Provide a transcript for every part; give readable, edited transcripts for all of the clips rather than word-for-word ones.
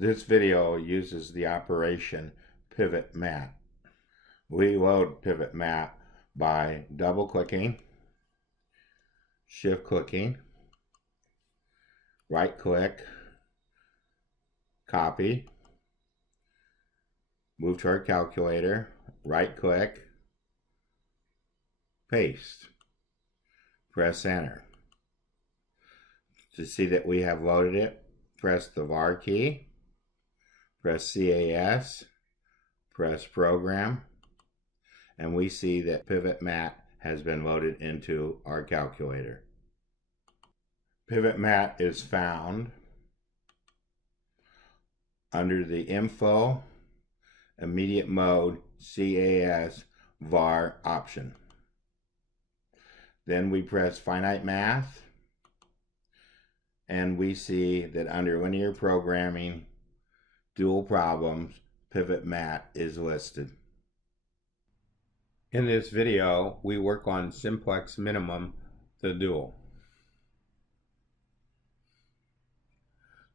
This video uses the operation Pivmat. We load Pivmat by double-clicking, shift-clicking, right-click, copy, move to our calculator, right-click, paste, press enter. To see that we have loaded it, press the var key, press CAS, press program, and we see that Pivmat has been loaded into our calculator. Pivmat is found under the Info, Immediate Mode, CAS, var option. Then we press Finite Math, and we see that under Linear Programming, Dual Problems, Pivmat is listed. In this video, we work on Simplex minimum, the dual.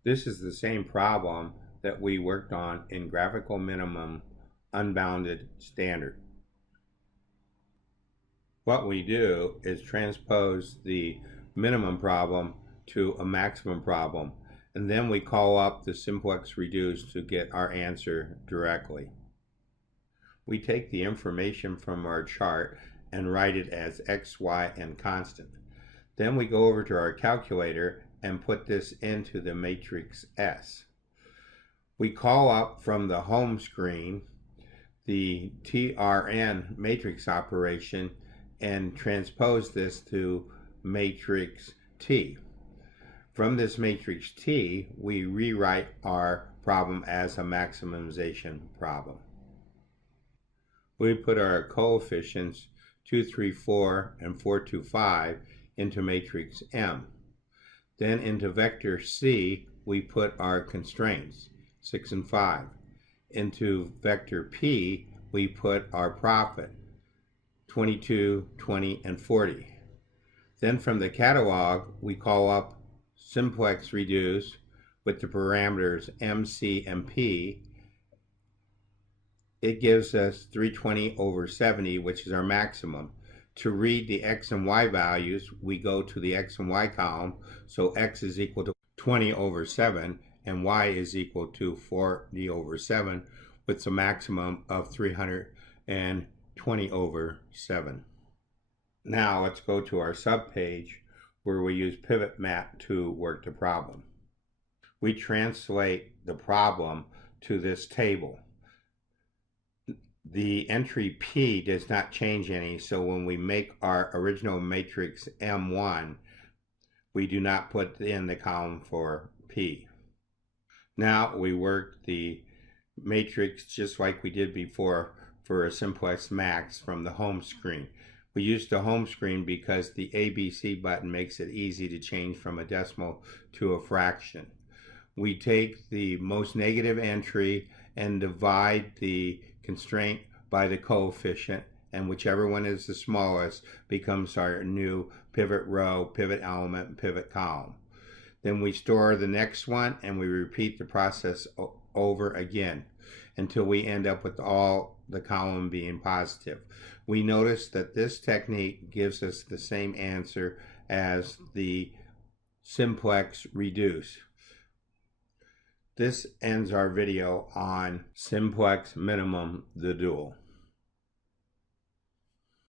This is the same problem that we worked on in graphical minimum, unbounded standard. What we do is transpose the minimum problem to a maximum problem, and then we call up the simplex reduce to get our answer directly. We take the information from our chart and write it as x, y, and constant. Then we go over to our calculator and put this into the matrix S. We call up from the home screen the TRN matrix operation and transpose this to matrix T. From this matrix T, we rewrite our problem as a maximization problem. We put our coefficients 2, 3, 4, and 4, 2, 5 into matrix M. Then into vector C, we put our constraints, 6 and 5. Into vector P, we put our profit, 22, 20, and 40. Then from the catalog, we call up simplex reduce with the parameters M, C, and P. It gives us 320 over 70, which is our maximum. To read the x and y values, we go to the x and y column, so x is equal to 20 over 7, and y is equal to 40 over 7, with the maximum of 320 over 7. Now let's go to our subpage where we use Pivmat to work the problem. We translate the problem to this table. The entry P does not change any, so when we make our original matrix M1, we do not put in the column for P. Now we work the matrix just like we did before for a simplex max from the home screen. We use the home screen because the ABC button makes it easy to change from a decimal to a fraction. We take the most negative entry and divide the constraint by the coefficient, and whichever one is the smallest becomes our new pivot row, pivot element, and pivot column. Then we store the next one and we repeat the process over again until we end up with all the column being positive. We notice that this technique gives us the same answer as the simplex reduce. This ends our video on simplex minimum, the dual.